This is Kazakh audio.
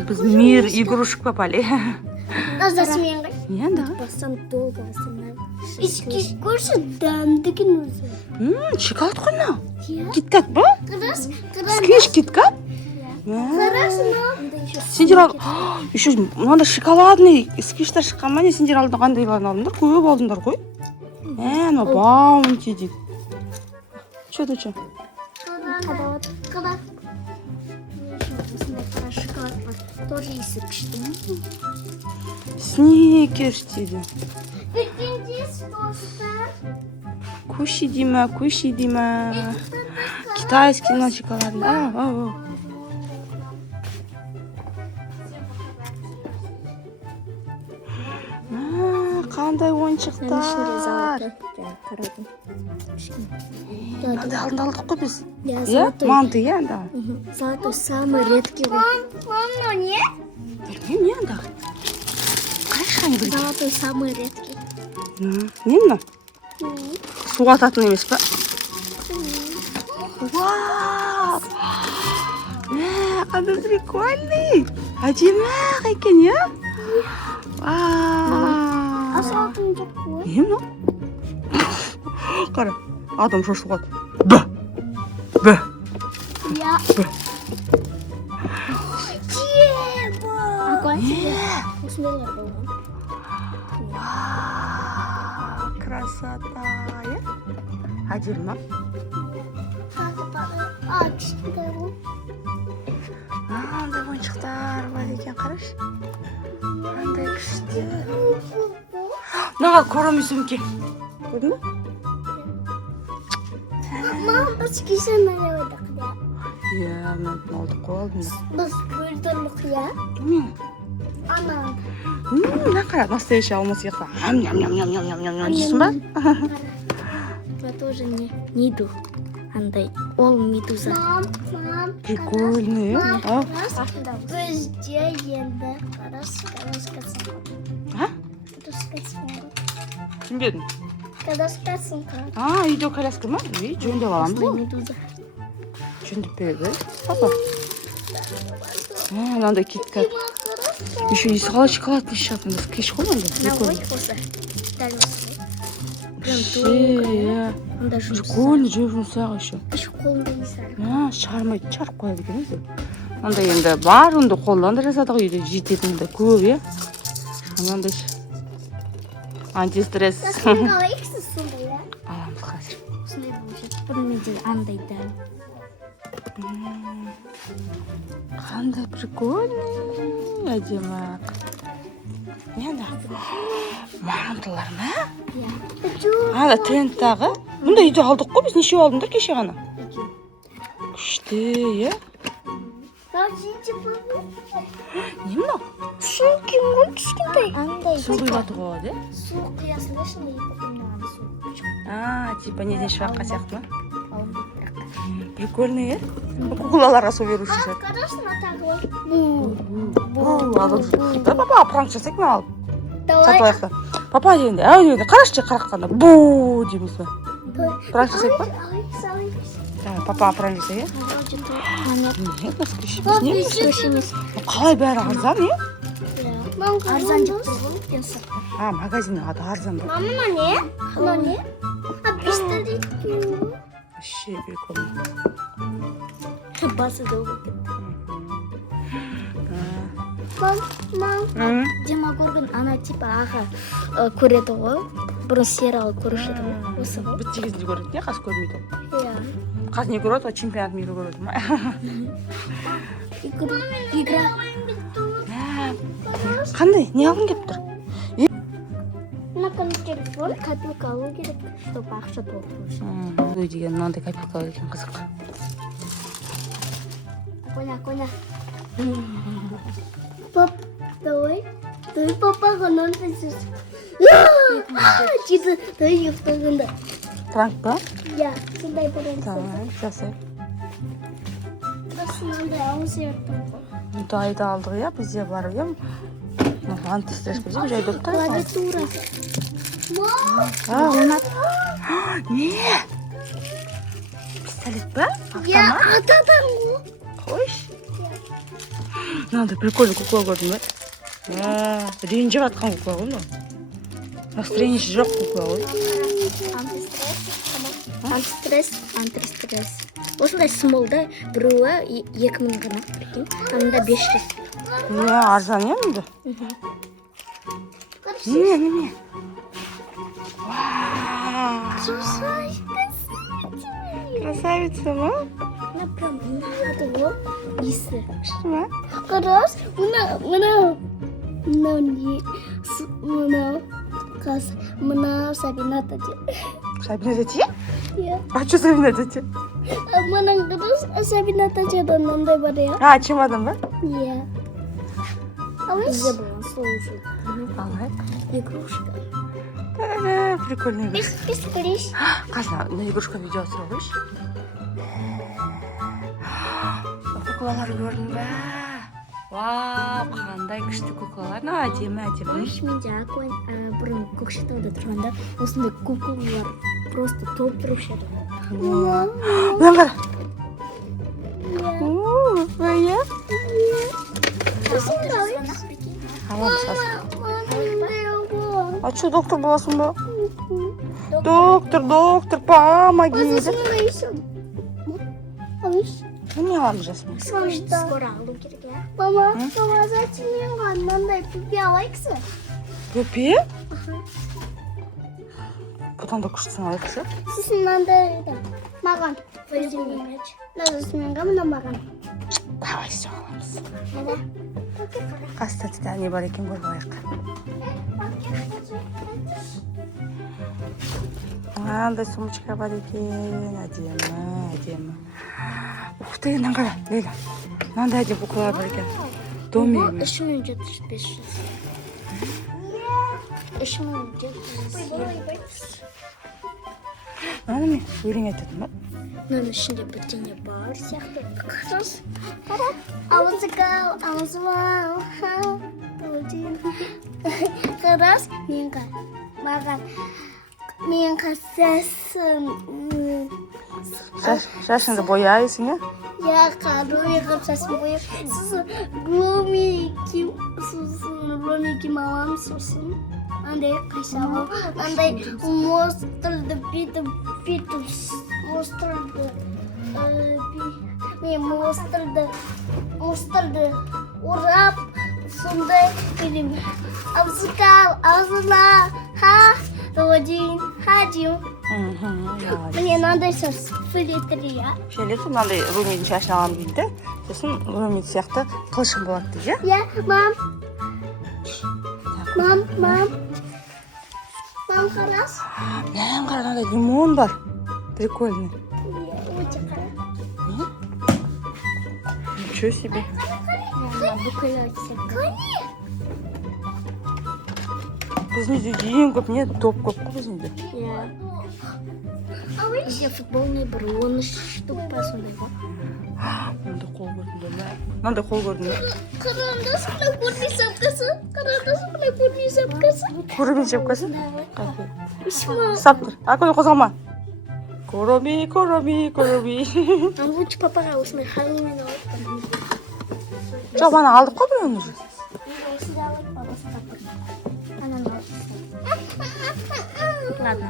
Біз мир игрушек попали. Засмеем. Не, да. Бастан долго восстанавливаешь. Иски кушай, дәмдігі өзі. Шоколад қой мынау. Иә. Киткат ба? Қарас, Сквиш киткат? қарас, Сендер ал... Еще мынандай шоколадный сквиштер шыққан ма не? Сендер алдында қандай алдыңдар? Көп алдыңдар ғой. Мына баунти дейді. Че ты че? Қабат. Осындай қара шоколад бар. Тоже иісі күшті. Сникерс дейді. Дүкендес достар. Куши Дима. Китайский на шоколадный. Қандай ойыншықтар. Мынандай алдында алдық қой біз. Иә? Манты, иә? Золотой самый редкий. Мама, не? Білмеймін, не анда? Қайша не білмеймін. Золотой самый редкий. Не мына? Су ататын емес па? Вау! Қандай прикольный! Әдемі екен, иә? Вау! Асалтын жоқ қой. Не мынау? Қара, адам шошып қалды. Бә! Я. Осындайлар болған. Красота, иә? Әдемі ма? Кішкентай ғой. Андай ойыншықтар бар екен, қарашы. Андай күшті. Мынаған короми сөмке. Көрдің бе? Мама, біз кешен ойдық, иә. Иә, мен алдық қой алдым. Біз бөлдірлік, иә. Мен. Ана. Мына қара, настоящий алма сияқты. Ням-ням-ням-ням-ням-ням дейсің ба? Я тоже не иду. Андай, ол медуза. Мам. Прикольный, иә? Бізде енді қарас. А? Түсінбедім. Коляскасын қар. Үйде коляска ма? Жөндеп аламыз ғой. Медуза. Жөндеп береді, папа. Мынандай киткат. Еще и шоколадный шығатын. Кеш қой онда. Нағой осы. Дәл осы. Прикольный, жұмсақ еще. Еще қолында есі. Шығармайды, шығарып қояды екен өзі. Онда енді бар, онда қолдан да жасадық үйде жететінді көп, иә? Онда антистресс. Қалай ексіз сонда, иә? Аламыз қазір. Осындай болып бұрынмеде андай дәл. Қандай прикольный, әдемі. Енді маңымдылар ма? Ада тенттағы. Бұнда үйде алдық қой, біз неше алдыңдар кеше ғана? Күшті, е? Не мынау? Су кемгін кішкентай. Андай. Су құйғаты қояды, е? Су қиясында шындай епоқымнаған су. Типа неден шыраққа сияқты ма? Прикольный, е? Куклаларға су беруші сияқты. Қарашын атағы бар. Алып жүр. Папа, пранк жасайық ма алып? Давай. Сатылайықта. Папа дегенде, әуелде қарашты қараққанда. Бу дейміз ба? Пранк жасайық па? Папа пранк жасайық, е? Нет, наскрещи. Қалай бәрі арзан, е? Арзан жоқ. Магазиннің аты арзан ба? Мама, не? Мына не? Пистолет. Вообще прикольно. Басы да болып кетті. Мам, демагоргон ана типа аға көреді ғой. Бұрын сериал көруші еді ғой. Осы ғой. Бітті кезінде көреді, не? Қас көрмейді ол. Иә. Қас не көреді, ол чемпионат мира көреді ма? Игра. Қандай? Не алғың кеп тұр? Мына телефон копилка алу керек, чтобы ақша толтыру үшін. Ой деген мынандай копилка екен қызық. Коня. Пап, давай папаға нан пенсіз. Читі, давай ұйықтағанда. Пранк ба? Иә, сондай пранк. Давай, жасайық. Мынандай ауыз себептен ғой. Дайды алдық, иә, бізде бар, иә? Антистресс бізде жай болып тұр. Клавиатура. Ойнат. Не? Пистолет ба? Иә, атадан ғой. Қойш. мынандай прикольный кукла көрдің бе? Ренжіп жатқан кукла ғой мынау. Настроениесі жоқ кукла ғой. Антистресс. Осындай смолда біреуі 2000 ғана, прикинь. Анында 500. Арзан иә мұнда? Не. Красавица ма? Она прям надо вот исы. Күшті ма? Қарас, мына Сабина тәте. Сабина тәте? Иә. А что Сабина тәте? Мына қарас, Сабина тәтеден мынандай бар иә. Чемодан ба? Иә. Бізде болған сол үшін. Алайық. Игрушка. Прикольный. Пискалиш. Қазір на игрушка видео түсіре қойшы. Куклалар көрдің бе? Вау, қандай күшті куклалар. Әдемі. Менде Аквайн бұрын Көкшетауда тұрғанда осындай куклалар просто толтырушы еді. Мынаны қара. Иә? Алам сасын. А что, доктор боласың ба? Доктор, помоги. Не аламыз жасым. Скоро алу керек, иә? Мама, зачем мен мынандай пупе алайықсы? Пупе? Бұдан да күштісін алайықсы. Сосын мынандай маған. Назысымен мына маған. Давай, все аламыз. Қастатыда не бар екен көріп алайық. Мынандай сумочка бар екен, әдемі. Ух ты, мынаны қара, Лейла. Мынандай әдемі куклалар бар екен. Домик. 3700-500. 3700. Мынаны мен өлең айтатын ба? Мынаның ішінде бірдеңе бар сияқты. Қарас. Қарас, мен қасасын. Шашыңды бояйсың, иә? Я қару еғіп шашын бояп. Сосын ломики мамам сосын. Андай қайшағы. Андай монстрды бүйтіп монстрды орап сондай білім. Абзыкал, азына, родин, хадим. Міне мынандай шаш филетри, иә? Филетри мынандай Румидің шашын алам дейді. Сосын Румид сияқты қылышым болады дейді, иә? Мам, қарас. Мынаны қара, мынандай лимон бар. Прикольный. Өте қара. Ничего себе. Бүкіл өтсек. Біздің ең көп не топ көп қой біздің. Иә. Бізде футболный бір 13 штук па сондай ба? Мынандай қол көрдім бе? Қарандас біле көрмей сапқасы. Көрмей шапқасы? Ишма. Сап тұр. Көне қозғалма. Короми. Лучше папаға осындай халымен алып барамын. Жоқ, бана алдық қой бір өзі. Осыда алып, бабасы тапыр. Ананы алып. Ладно.